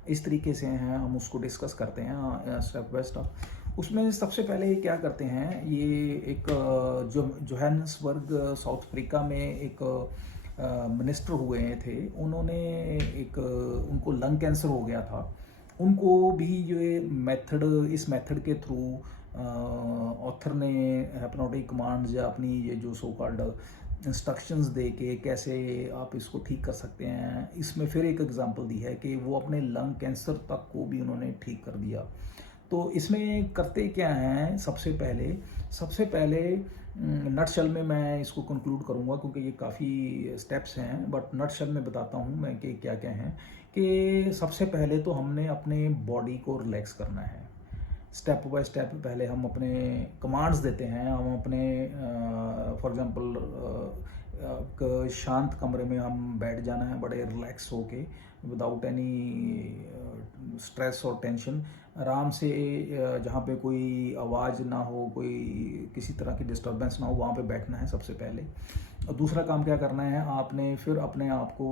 इस तरीके से हैं, हम उसको डिस्कस करते हैं स्टेप बाय स्टेप। उसमें सबसे पहले क्या करते हैं, ये एक जो जोहान्सबर्ग साउथ अफ्रीका में एक मिनिस्टर हुए थे, उन्होंने एक उनको लंग कैंसर हो गया था। उनको भी ये मेथड, इस मेथड के थ्रू ऑथर ने हिप्नोटिक कमांड्स या अपनी ये जो सो कॉल्ड इंस्ट्रक्शंस दे के कैसे आप इसको ठीक कर सकते हैं। इसमें फिर एक एग्जांपल दी है कि वो अपने लंग कैंसर तक को भी उन्होंने ठीक कर दिया। तो इसमें करते क्या हैं, सबसे पहले नटशल में मैं इसको कंक्लूड करूँगा, क्योंकि ये काफ़ी स्टेप्स हैं, बट नटशल में बताता हूँ मैं कि क्या क्या हैं। कि सबसे पहले तो हमने अपने बॉडी को रिलैक्स करना है। स्टेप बाय स्टेप पहले हम अपने कमांड्स देते हैं, हम अपने फॉर एग्जांपल शांत कमरे में हम बैठ जाना है बड़े रिलैक्स होके, विदाउट एनी स्ट्रेस और टेंशन, आराम से जहाँ पे कोई आवाज़ ना हो, कोई किसी तरह की डिस्टरबेंस ना हो, वहाँ पे बैठना है सबसे पहले। और दूसरा काम क्या करना है, आपने फिर अपने आप को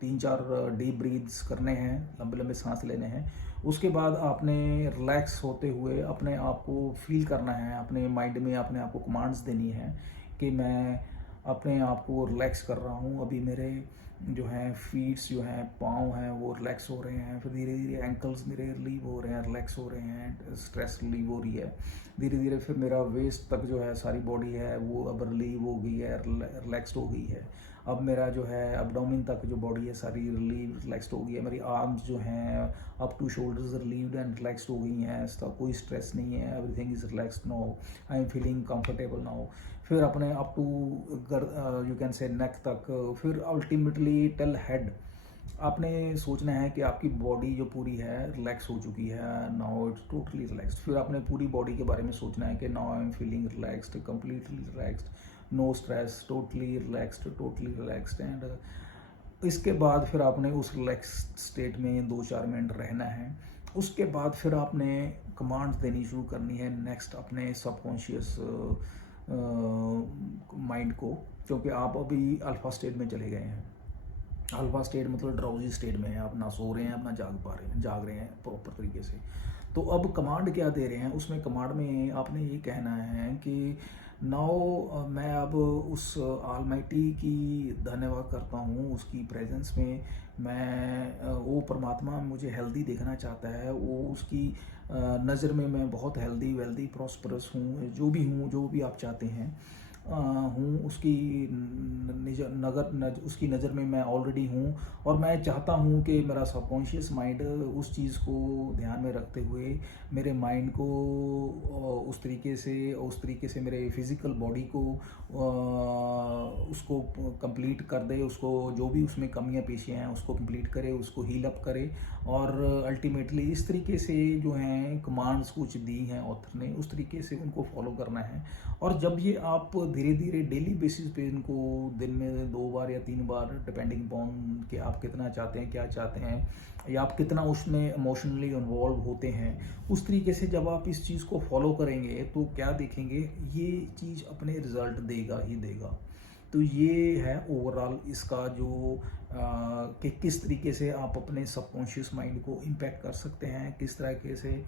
3-4 डीप ब्रीथ्स करने हैं, लंबे लंबे सांस लेने हैं। उसके बाद आपने रिलैक्स होते हुए अपने आप को फील करना है, अपने माइंड में अपने आप को कमांड्स देनी है कि मैं अपने आप को रिलैक्स कर रहा हूँ, अभी मेरे जो हैं फीट्स जो हैं, पाँव हैं, वो रिलैक्स हो रहे हैं, फिर धीरे धीरे एंकल्स मेरे रिलीव हो रहे हैं, रिलैक्स हो रहे हैं, स्ट्रेस रिलीव हो रही है, धीरे धीरे फिर मेरा वेस्ट तक जो है सारी बॉडी है वो अब रिलीव हो गई है, रिलैक्सड हो गई है। अब मेरा जो है एब्डोमेन तक जो बॉडी है सारी रिलैक्सड हो गई है, मेरी आर्म्स जो हैं up to shoulders relieved and relaxed हो गई हैं, इसका कोई स्ट्रेस नहीं है, everything is relaxed now, I am feeling comfortable now. फिर अपने अप टू यू कैन से नेक तक, फिर अल्टीमेटली टिल हेड आपने सोचना है कि आपकी बॉडी जो पूरी है रिलैक्स हो चुकी है, नाउ इट्स टोटली रिलैक्स्ड। फिर आपने पूरी बॉडी के बारे में सोचना है कि now I am feeling relaxed, completely relaxed, no stress, totally relaxed and इसके बाद फिर आपने उस रिलैक्स स्टेट में 2-4 मिनट रहना है। उसके बाद फिर आपने कमांड्स देनी शुरू करनी है नेक्स्ट अपने सबकॉन्शियस माइंड को, क्योंकि आप अभी अल्फा स्टेट में चले गए हैं। अल्फा स्टेट मतलब ड्राउजी स्टेट में है, आप ना सो रहे हैं, आप ना जाग रहे हैं प्रॉपर तरीके से। तो अब कमांड क्या दे रहे हैं, उसमें कमांड में आपने ये कहना है कि नाउ मैं अब उस ऑलमाइटी की धन्यवाद करता हूँ, उसकी प्रेजेंस में मैं वो परमात्मा मुझे हेल्दी देखना चाहता है, वो उसकी नज़र में मैं बहुत हेल्दी वेल्दी प्रॉस्परस हूँ, जो भी आप चाहते हैं हूँ, उसकी उसकी नज़र में मैं ऑलरेडी हूँ। और मैं चाहता हूँ कि मेरा सबकॉन्शियस माइंड उस चीज़ को ध्यान में रखते हुए मेरे माइंड को उस तरीके से मेरे फिज़िकल बॉडी को उसको कंप्लीट कर दे, उसको जो भी उसमें कमियां पेशियां हैं उसको कंप्लीट करे, उसको हील अप करे। और अल्टीमेटली इस तरीके से जो हैं कमांड्स कुछ दी हैं ऑथर ने, उस तरीके से उनको फॉलो करना है। और जब ये आप धीरे धीरे डेली बेसिस पे इनको दिन में 2 बार या 3 बार डिपेंडिंग अपॉन कि आप कितना चाहते हैं, क्या चाहते हैं, या आप कितना उसमें इमोशनली इन्वॉल्व होते हैं, उस तरीके से जब आप इस चीज़ को फॉलो करेंगे तो क्या देखेंगे, ये चीज़ अपने रिजल्ट देगा ही देगा। तो ये है ओवरऑल इसका जो कि किस तरीके से आप अपने सबकॉन्शियस माइंड को इम्पैक्ट कर सकते हैं, किस तरीके से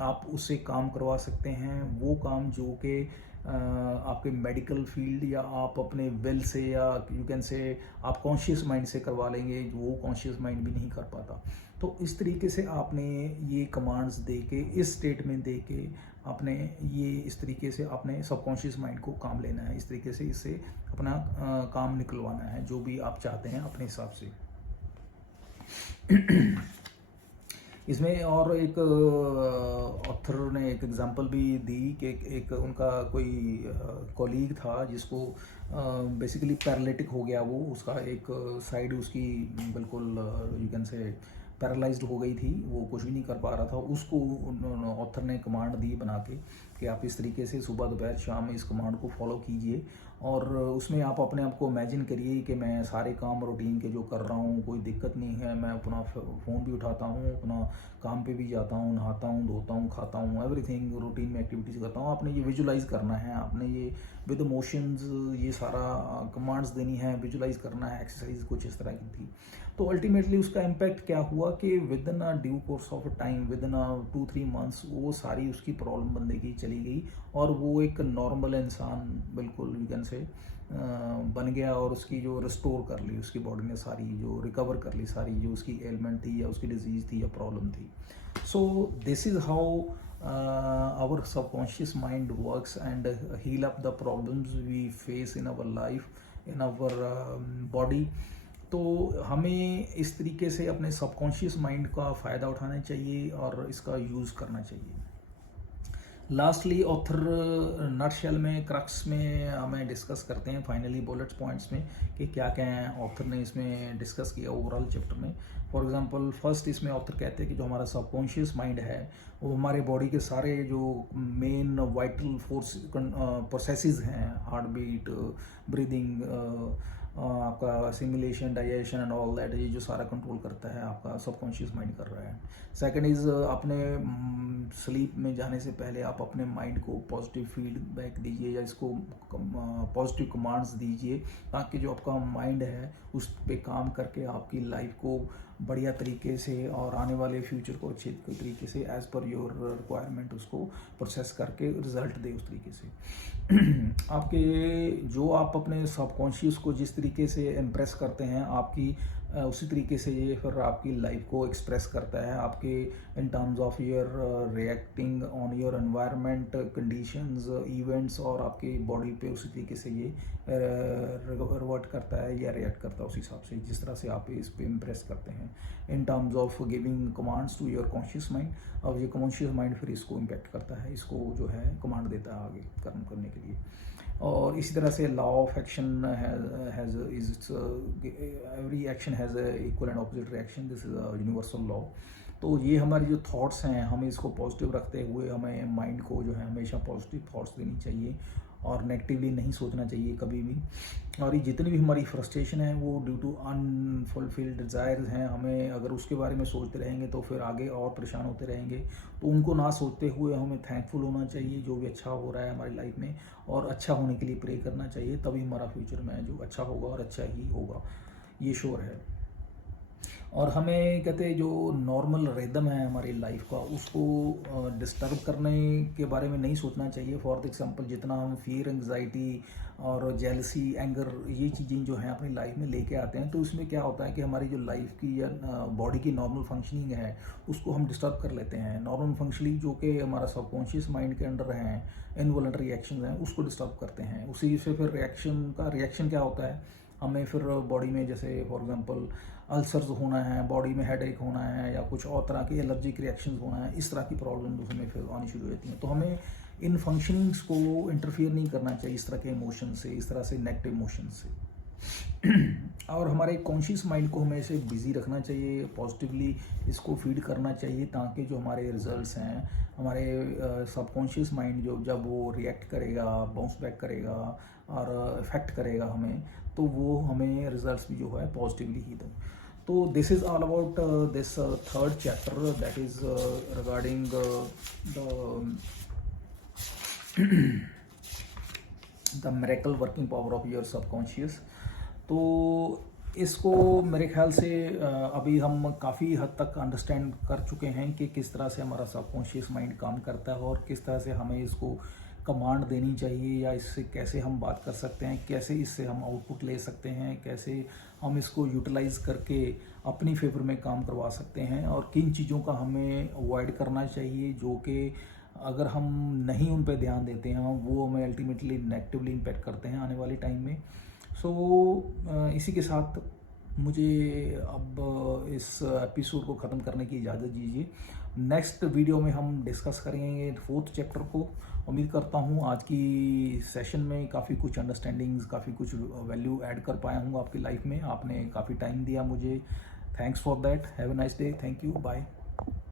आप उससे काम करवा सकते हैं, वो काम जो कि आपके मेडिकल फील्ड या आप अपने विल से या यू कैन से आप कॉन्शियस माइंड से करवा लेंगे, वो कॉन्शियस माइंड भी नहीं कर पाता। तो इस तरीके से आपने ये कमांड्स दे के, इस स्टेट में दे के आपने ये इस तरीके से अपने सबकॉन्शियस माइंड को काम लेना है, इस तरीके से इससे अपना काम निकलवाना है जो भी आप चाहते हैं अपने हिसाब से। इसमें और एक ऑथर ने एक एग्जांपल भी दी कि एक उनका कोई कॉलीग था जिसको बेसिकली पैरालिटिक हो गया, वो उसका एक साइड उसकी बिल्कुल यू कैन से पैरालाइज्ड हो गई थी, वो कुछ भी नहीं कर पा रहा था। उसको ऑथर ने कमांड दी बना के कि आप इस तरीके से सुबह दोपहर शाम इस कमांड को फॉलो कीजिए। और उसमें आप अपने आप को इमेजिन करिए कि मैं सारे काम रूटीन के जो कर रहा हूँ, कोई दिक्कत नहीं है, मैं अपना फ़ोन भी उठाता हूँ, अपना काम पे भी जाता हूँ, नहाता हूँ, धोता हूँ, खाता हूँ, एवरीथिंग रूटीन में एक्टिविटीज़ करता हूँ। आपने ये विजुलाइज़ करना है, आपने ये विद इमोशंस ये सारा कमांड्स देनी है, विजुलाइज करना है। एक्सरसाइज कुछ इस तरह की थी। तो अल्टीमेटली उसका इम्पैक्ट क्या हुआ कि with in a due course of time, with in 2-3 months वो सारी उसकी प्रॉब्लम बंदे की चली गई और वो एक नॉर्मल इंसान बिल्कुल यू कैन से बन गया। और उसकी जो रिस्टोर कर ली उसकी बॉडी ने, सारी जो रिकवर कर ली, सारी जो उसकी एलिमेंट थी या उसकी डिजीज़ थी या प्रॉब्लम थी। सो this is how our subconscious mind works and heal up the problems we face in our life, in our body. तो हमें इस तरीके से अपने सबकॉन्शियस माइंड का फ़ायदा उठाना चाहिए और इसका यूज़ करना चाहिए। लास्टली ऑथर नटशेल में क्रक्स में हमें डिस्कस करते हैं फाइनली बुलेट्स पॉइंट्स में कि क्या क्या है ऑथर ने इसमें डिस्कस किया ओवरऑल चैप्टर में। फॉर एग्जांपल फर्स्ट इसमें ऑथर कहते हैं कि जो हमारा सबकॉन्शियस माइंड है वो हमारे बॉडी के सारे जो मेन वाइटल फोर्स प्रोसेसेस हैं, हार्ट बीट, ब्रीदिंग, आपका simulation, digestion and all that, ये जो सारा कंट्रोल करता है आपका सबकॉन्शियस माइंड कर रहा है। सेकंड इज़ अपने स्लीप में जाने से पहले आप अपने माइंड को पॉजिटिव फीडबैक दीजिए या इसको पॉजिटिव कमांड्स दीजिए ताकि जो आपका माइंड है उस पे काम करके आपकी लाइफ को बढ़िया तरीके से और आने वाले फ्यूचर को अच्छे तरीके से एज़ पर योर रिक्वायरमेंट उसको प्रोसेस करके रिजल्ट दे उस तरीके से। आपके जो आप अपने सबकॉन्शियस को जिस तरीके से इम्प्रेस करते हैं आपकी उसी तरीके से ये फिर आपकी लाइफ को एक्सप्रेस करता है आपके इन terms of your reacting on your environment conditions events, और आपकी बॉडी पे उसी तरीके से ये रिवर्ट करता है या रिएक्ट करता है उस हिसाब से जिस तरह से आप इस पे इम्प्रेस करते हैं in terms of giving commands to your conscious mind. अब ये कॉन्शियस माइंड फिर इसको इम्पैक्ट करता है, इसको जो है कमांड देता है आगे कर्म करने के लिए। और इसी तरह से law of action has every action has equal and opposite reaction, this is a universal law. तो ये हमारे जो थॉट्स हैं हमें इसको पॉजिटिव रखते हुए हमें माइंड को जो है हमेशा पॉजिटिव थॉट्स देनी चाहिए और नेगेटिवली नहीं सोचना चाहिए कभी भी। और ये जितनी भी हमारी फ्रस्ट्रेशन है वो ड्यू टू अनफुलफिल्ड डिज़ायर्स हैं, हमें अगर उसके बारे में सोचते रहेंगे तो फिर आगे और परेशान होते रहेंगे। तो उनको ना सोचते हुए हमें थैंकफुल होना चाहिए जो भी अच्छा हो रहा है हमारी लाइफ में, और अच्छा होने के लिए प्रे करना चाहिए, तभी हमारा फ्यूचर में जो अच्छा होगा और अच्छा ही होगा, ये श्योर है। और हमें कहते हैं जो नॉर्मल रिदम है हमारी लाइफ का उसको डिस्टर्ब करने के बारे में नहीं सोचना चाहिए। फॉर एग्जांपल जितना हम फियर, एंग्जाइटी और जेलसी, एंगर, ये चीज़ें जो हैं अपनी लाइफ में लेके आते हैं तो उसमें क्या होता है कि हमारी जो लाइफ की या बॉडी की नॉर्मल फंक्शनिंग है उसको हम डिस्टर्ब कर लेते हैं। नॉर्मल फंक्शनिंग जो कि हमारा सबकॉन्शियस माइंड के अंडर हैं, इनवॉलंटरी एक्शंस हैं, उसको डिस्टर्ब करते हैं। उसी से फिर रिएक्शन क्या होता है, हमें फिर बॉडी में जैसे फॉर एग्जांपल अल्सर्स होना है, बॉडी में हेडेक होना है या कुछ और तरह की एलर्जिक रिएक्शंस होना है, इस तरह की प्रॉब्लम हमें फिर आनी शुरू हो जाती हैं। तो हमें इन फंक्शनिंग्स को इंटरफियर नहीं करना चाहिए इस तरह के इमोशन से, इस तरह से नेगेटिव इमोशन से। और हमारे कॉन्शियस माइंड को हमें इसे बिजी रखना चाहिए, पॉजिटिवली इसको फीड करना चाहिए ताकि जो हमारे रिजल्ट्स हैं हमारे सबकॉन्शियस माइंड जो जब वो रिएक्ट करेगा, बाउंस बैक करेगा और इफेक्ट करेगा हमें, तो वो हमें रिजल्ट्स भी जो है पॉजिटिवली ही दो। तो this is all about this third chapter that is regarding the miracle working power of your subconscious. तो इसको मेरे ख्याल से अभी हम काफ़ी हद तक अंडरस्टैंड कर चुके हैं कि किस तरह से हमारा सबकॉन्शियस माइंड काम करता है और किस तरह से हमें इसको कमांड देनी चाहिए या इससे कैसे हम बात कर सकते हैं, कैसे इससे हम आउटपुट ले सकते हैं, कैसे हम इसको यूटिलाइज़ करके अपनी फेवर में काम करवा सकते हैं, और किन चीज़ों का हमें अवॉइड करना चाहिए जो कि अगर हम नहीं उन पर ध्यान देते हैं वो हमें अल्टीमेटली नेगेटिवली इम्पेक्ट करते हैं आने वाले टाइम में। सो इसी के साथ मुझे अब इस एपिसोड को ख़त्म करने की इजाज़त दीजिए। नेक्स्ट वीडियो में हम डिस्कस करेंगे फोर्थ चैप्टर को। उम्मीद करता हूँ आज की सेशन में काफ़ी कुछ अंडरस्टैंडिंग्स, काफ़ी कुछ वैल्यू ऐड कर पाया हूँ आपकी लाइफ में। आपने काफ़ी टाइम दिया मुझे, thanks for that. Have a nice day, thank you, bye.